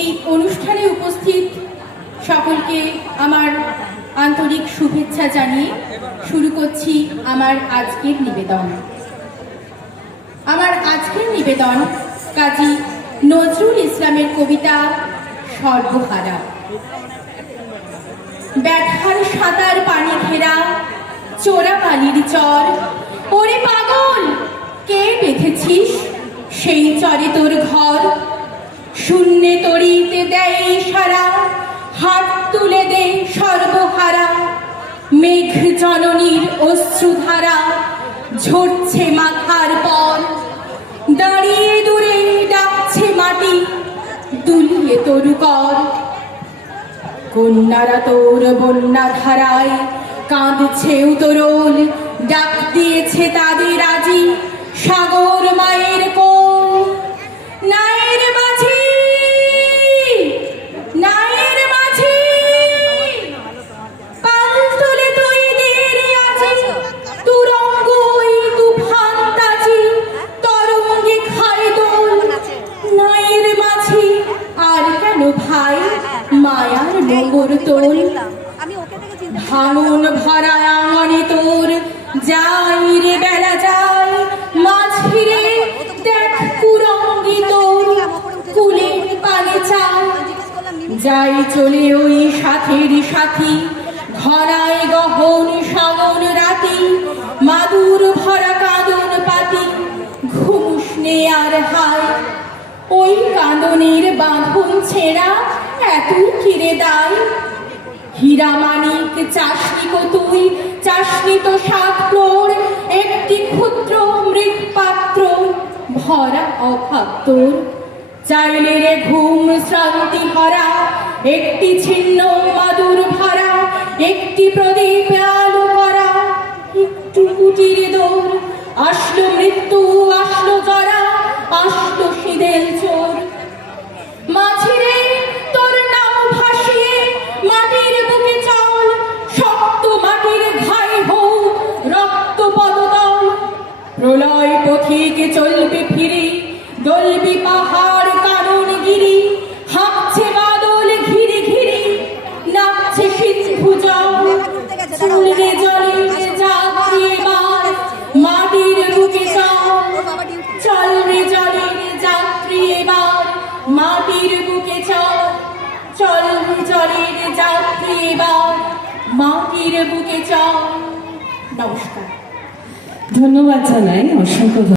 এই অনুষ্ঠানে উপস্থিত সকলকে আমার আন্তরিক শুভেচ্ছা জানিয়ে শুরু করছি আমার আজকের নিবেদন। আমার আজকের নিবেদন কাজী নজরুল ইসলামের কবিতা সর্বহারা। ব্যাঠার সাঁতার পানি ঘেরা চোরা বালির চর, ওরে পাগল কে বেঁধেছিস সেই চরে তোর ঘর? শূন্যে তরিতে দেয় সারা, হাত তুলে দে সর্বহারা। মেঘ জননীর অশ্রুধারা ঝরছে মাথার পর, দাঁড়িয়ে দূরে ডাকছে মাটি দুলিয়ে তরু কর। কন্যারা তোর বন্যা ধারায় কাঁদছে উতরোল, ডাক দিয়েছে তাদের আজি সাগর মায়ের কোল। নায়ের মাঝি, নায়ের মাঝি, পাল তুলে তুই দিয়ে রে আজি, তুরঙ্গ ওই তুফান তাজি তরঙ্গে খায় দোল। নায়ের মাঝি আর কেন ভাই মায়ার নোঙর তোল? ভাঙন ভরা আঙনে তোর যাই রে বেলা যায়, মাঝি রে দেখ কুরঙ্গি তোর কুলে পানে চায়। যাই চলে ওই সাথের সাথী ঘরায় গহন সাগন রাতি, মাদুর ভরা কাঁদন পাতি ঘুমুস নে আর হায়। ওই কাঁদনের বাঁধন ছেঁড়া এত কিরে দায়? হীরা মানিক চাষনি কো তুই, চাষনি তো সাত প্রোর, একটি ক্ষুদ্র মৃৎপাত্র ভরা অভাব তোর। চাইলে রে ঘুম শ্রান্তি ভরা একটি ছিন্ন মাদুর ভরা, একটি প্রদীপ আলো করা একটু কুটির দৌড়। আসলো মৃত্যু আসলো জরা আসলো সিদেল চোর। মাঝিরে তোর নাম ভাসিয়ে মাটির বুকে চল, শক্ত মাটির ঘাই হোক রক্ত পদতল। প্রলয় পথিকে চলবে ফিরে দলবি পাহাড় কারণ গিরি, হাঁকছে বাদল ঘিরে ঘিরে নাচছে সিন্ধু জল। চলবে জলে যাত্রী এবার মাটির বুকে চল, চলবে জলের যাত্রী এবার মাটির বুকে চল, চলবে জলের যাত্রী এবার মাটির বুকে চল। নমস্কার, ধন্যবাদ জানাই, অসংখ্য।